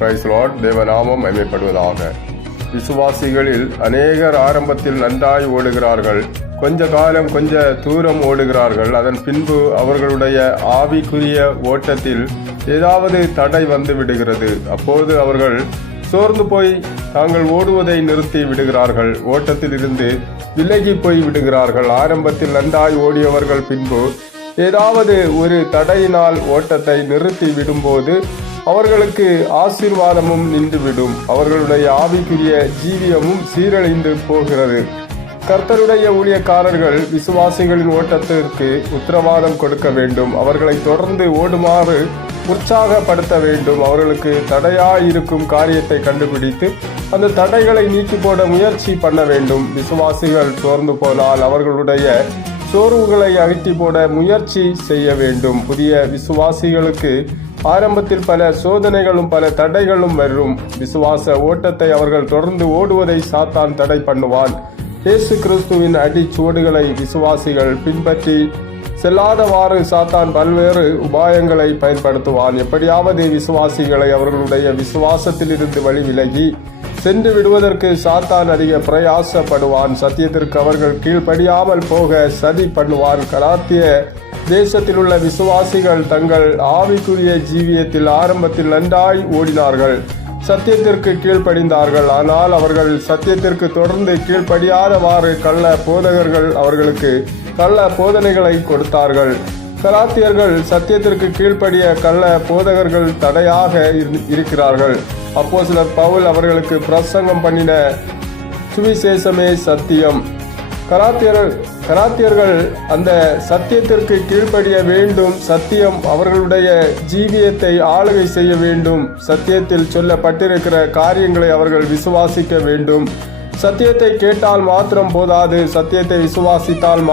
Price Lord. தேவநாமம் மகிமைப்படுவதாக. விசுவாசிகளில் அநேகர் ஆரம்பத்தில் நன்றாய் ஓடுகிறார்கள், கொஞ்ச காலம் கொஞ்ச தூரம் ஓடுகிறார்கள். அதன் பின்பு அவர்களுடைய ஆவிக்குரிய ஓட்டத்தில் ஏதாவது தடை வந்து விடுகிறது. அப்போது அவர்கள் சோர்ந்து போய் தாங்கள் ஓடுவதை நிறுத்தி விடுகிறார்கள், ஓட்டத்தில் இருந்து விலகி போய் விடுகிறார்கள். ஆரம்பத்தில் நன்றாய் ஓடியவர்கள் பின்பு ஏதாவது ஒரு தடையினால் ஓட்டத்தை நிறுத்தி விடும்போது அவர்களுக்கு ஆசீர்வாதமும் நின்றுவிடும், அவர்களுடைய ஆவிக்குரிய ஜீவியமும் சீரழிந்து போகிறது. கர்த்தருடைய ஊழியக்காரர்கள் விசுவாசிகளின் ஓட்டத்திற்கு உத்தரவாதம் கொடுக்க வேண்டும், அவர்களை தொடர்ந்து ஓடுமாறு உற்சாகப்படுத்த வேண்டும். அவர்களுக்கு தடையாயிருக்கும் காரியத்தை கண்டுபிடித்து அந்த தடைகளை நீக்கி போட முயற்சி பண்ண வேண்டும். விசுவாசிகள் சோர்ந்து போனால் அவர்களுடைய சோர்வுகளை அகற்றி போட முயற்சி செய்ய வேண்டும். புதிய விசுவாசிகளுக்கு ஆரம்பத்தில் பல சோதனைகளும் பல தடைகளும் வரும். விசுவாச ஓட்டத்தை அவர்கள் தொடர்ந்து ஓடுவதை சாத்தான் தடை பண்ணுவான். இயேசு கிறிஸ்துவின் அடிச்சுவடுகளை விசுவாசிகள் பின்பற்றி செல்லாதவாறு சாத்தான் பல்வேறு உபாயங்களை பயன்படுத்துவான். எப்படியாவது விசுவாசிகளை அவர்களுடைய விசுவாசத்திலிருந்து வழி விலகி சென்று விடுவதற்கு சாத்தான் அதிக பிரயாசப்படுவான். சத்தியத்திற்கு அவர்கள் கீழ்ப்படியாமல் போக சதி பண்ணுவான். கலாத்திய தேசத்தில் உள்ள விசுவாசிகள் தங்கள் ஆவிக்குரிய ஜீவியத்தில் ஆரம்பத்தில் நன்றாய் ஓடினார்கள், சத்தியத்திற்கு கீழ்ப்படிந்தார்கள். ஆனால் அவர்கள் சத்தியத்திற்கு தொடர்ந்து கீழ்ப்படியாதவாறு கள்ள போதகர்கள் அவர்களுக்கு கள்ள போதனைகளை கொடுத்தார்கள். கலாத்தியர்கள் சத்தியத்திற்கு கீழ்ப்படிய கள்ள போதகர்கள் தடையாக இருக்கிறார்கள். அப்போஸ்தலர் பவுல் அவர்களுக்கு பிரசங்கம் பண்ணின சுவிசேஷமே சத்தியம். கலாத்தியர்கள் அந்த சத்தியத்திற்கு கீழ்ப்படிய வேண்டும், சத்தியம் அவர்களுடைய ஜீவியத்தை ஆளுகை செய்ய வேண்டும், சத்தியத்தில் சொல்லப்பட்டிருக்கிற காரியங்களை அவர்கள் விசுவாசிக்க வேண்டும். சத்தியத்தை கேட்டால் மாத்திரம் போதாது, சத்தியத்தை விசுவாசித்தால்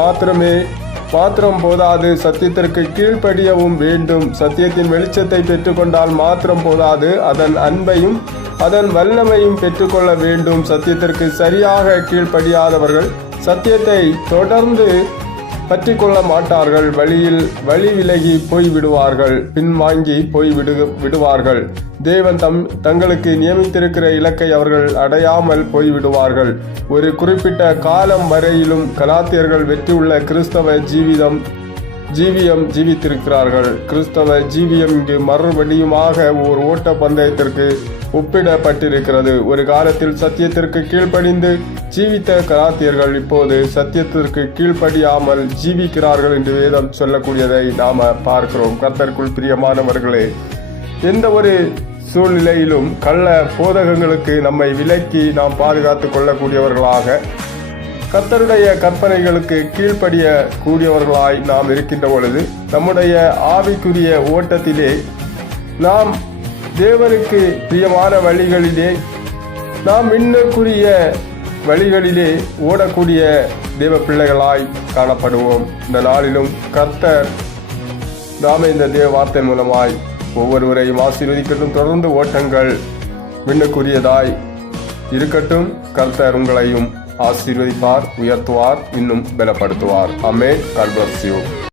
மாத்திரம் போதாது, சத்தியத்திற்கு கீழ்ப்படியவும் வேண்டும். சத்தியத்தின் வெளிச்சத்தை பெற்றுக்கொண்டால் மாத்திரம் போதாது, அதன் அன்பையும் அதன் வல்லமையும் பெற்றுக்கொள்ள வேண்டும். சத்தியத்திற்கு சரியாக கீழ்ப்படியாதவர்கள் சத்தியத்தை தொடர்ந்து பற்றி கொள்ள மாட்டார்கள், வழி விலகி போய்விடுவார்கள், பின்வாங்கி விடுவார்கள். தேவன் தங்களுக்கு நியமித்திருக்கிற இலக்கை அவர்கள் அடையாமல் போய்விடுவார்கள். ஒரு குறிப்பிட்ட காலம் வரையிலும் கலாத்தியர்கள் வெற்றியுள்ள கிறிஸ்தவ ஜீவியம் ஜீவித்திருக்கிறார்கள். கிறிஸ்தவ ஜீவியம் இங்கு மறுபடியுமாக ஒரு ஓட்ட பந்தயத்திற்கு ஒப்பிடப்பட்டிருக்கிறது. ஒரு காலத்தில் சத்தியத்திற்கு கீழ்ப்படிந்து ஜீவித்த கலாத்தியர்கள் இப்போது சத்தியத்திற்கு கீழ்ப்படியாமல் ஜீவிக்கிறார்கள் என்று வேதம் சொல்லக்கூடியதை நாம பார்க்கிறோம். கர்த்தருக்குள் பிரியமானவர்களே, எந்த ஒரு சூழ்நிலையிலும் கள்ள போதகங்களுக்கு நம்மை விலக்கி நாம் பாதுகாத்துக் கொள்ளக்கூடியவர்களாக, கர்த்தருடைய கற்பனைகளுக்கு கீழ்ப்படிய கூடியவர்களாய் நாம் இருக்கின்ற பொழுது நம்முடைய ஆவிக்குரிய ஓட்டத்திலே நாம் தேவனுக்கு பிரியமான வழிகளிலே, நாம் இன்னக்குரிய வழிகளிலே ஓடக்கூடிய தேவ பிள்ளைகளாய் காணப்படுவோம். இந்த நாளிலும் கர்த்தர் நாம இந்த தேவ வார்த்தை மூலமாய் ஒவ்வொருவரையும் ஆசீர்வதிக்கட்டும். தொடர்ந்து ஓட்டங்கள் விண்ணுக்குரியதாய் இருக்கட்டும். கர்த்தர் உங்களையும் ஆசீர்வதிப்பார், உயர்த்துவார், இன்னும் பலப்படுத்துவார். ஆமென். God bless you.